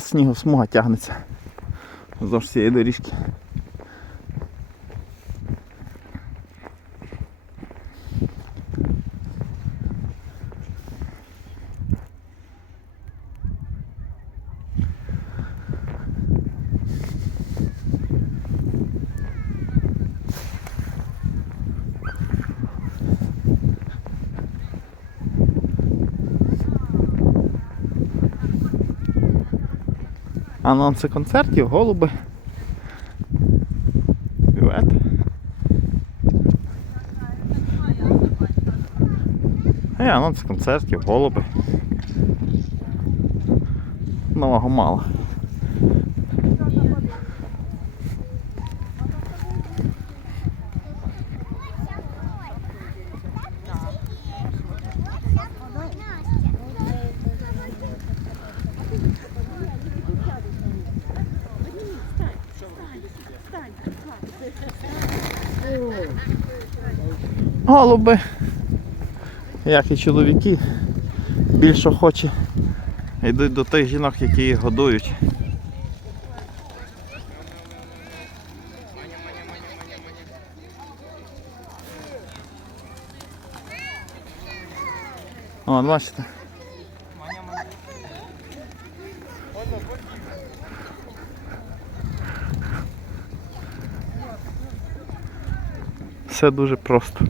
снігосмуга тягнеться вздовж цієї доріжки. Анонси концертів, голуби. Бювет. І анонси концертів, голуби. Нового мало. Голуби, як і чоловіки, більше хоче йдуть до тих жінок, які їх годують. О, бачите. Все дуже просто.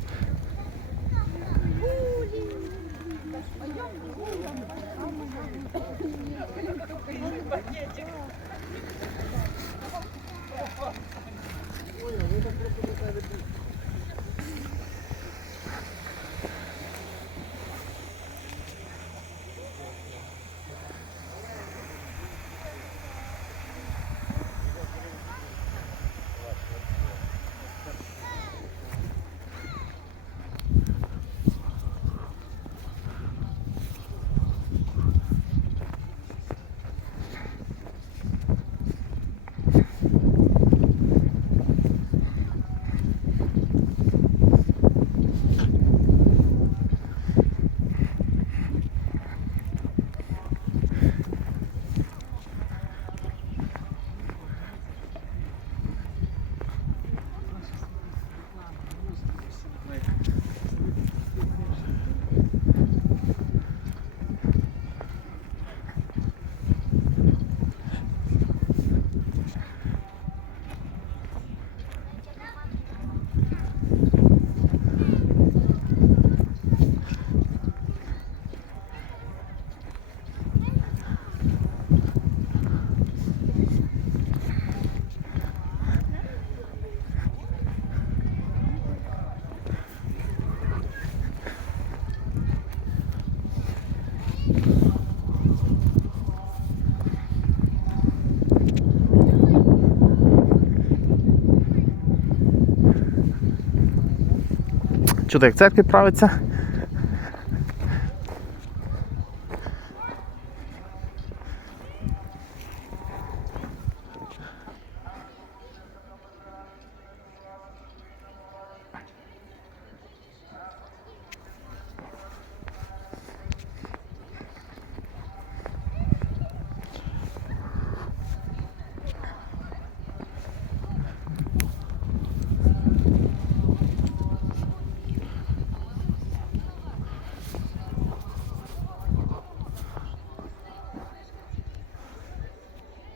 Чудо, як церкві правиться.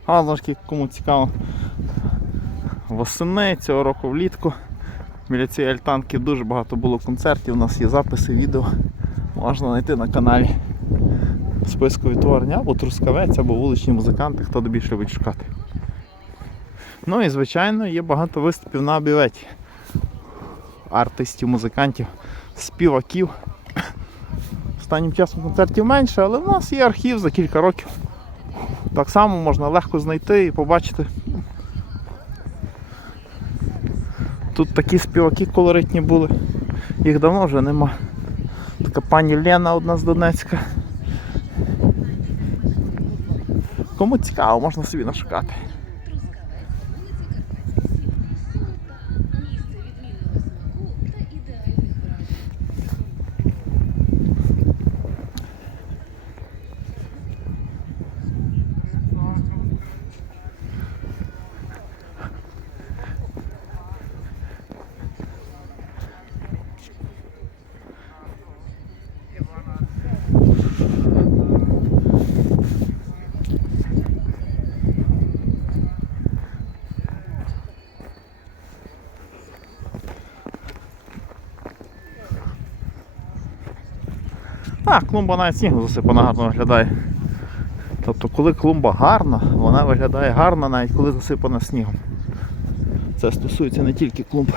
Газошки, кому цікаво. Восени цього року влітку. Біля цієї альтанки дуже багато було концертів, у нас є записи відео. Можна знайти на каналі списку відтворення або Трускавець, або вуличні музиканти, хто де любить шукати. Ну і звичайно є багато виступів на бюветі. Артистів, музикантів, співаків. Останнім часом концертів менше, але в нас є архів за кілька років. Так само можна легко знайти і побачити. Тут такі співаки колоритні були. Їх давно вже нема. Така пані Лена одна з Донецька. Кому цікаво, можна собі нашукати. Так, клумба навіть снігом засипана гарно виглядає. Тобто, коли клумба гарна, вона виглядає гарно, навіть коли засипана снігом. Це стосується не тільки клумб.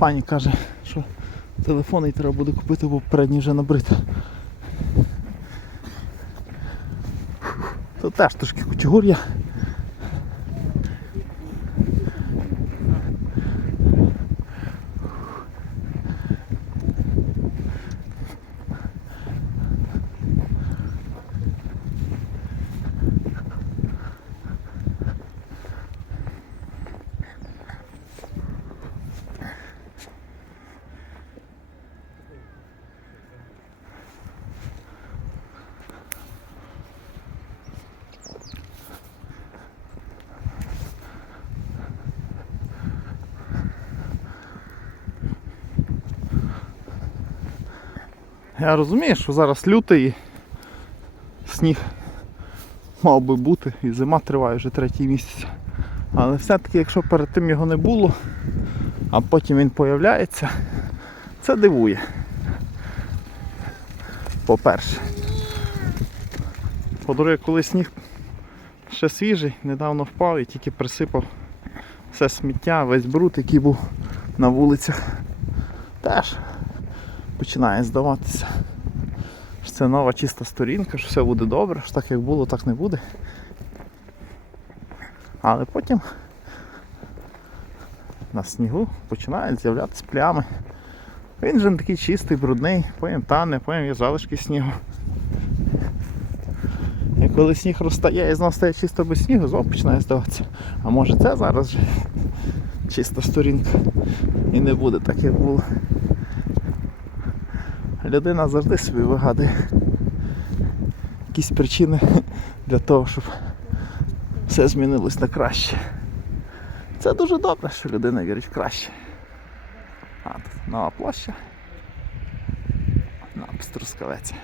Пані каже, що телефон їй треба буде купити, бо передній вже набрити. Тут теж трошки кучугур'я. Я розумію, що зараз лютий сніг мав би бути і зима триває вже третій місяць. Але все-таки, якщо перед тим його не було, а потім він появляється, це дивує. По-перше. По-друге, коли сніг ще свіжий, недавно впав і тільки присипав все сміття, весь бруд, який був на вулицях, теж починає здаватися. Що це нова чиста сторінка, що все буде добре, що так як було, так не буде. Але потім на снігу починають з'являтися плями. Він же не такий чистий, брудний, потім тане, потім є залишки снігу. І коли сніг розтає і знов стає чисто без снігу, знов починає здаватися. А може це зараз вже чиста сторінка і не буде так, як було. Людина завжди собі вигадує якісь причини для того, щоб все змінилось на краще. Це дуже добре, що людина вірить в краще. А, тут нова площа. Напис Трускавець.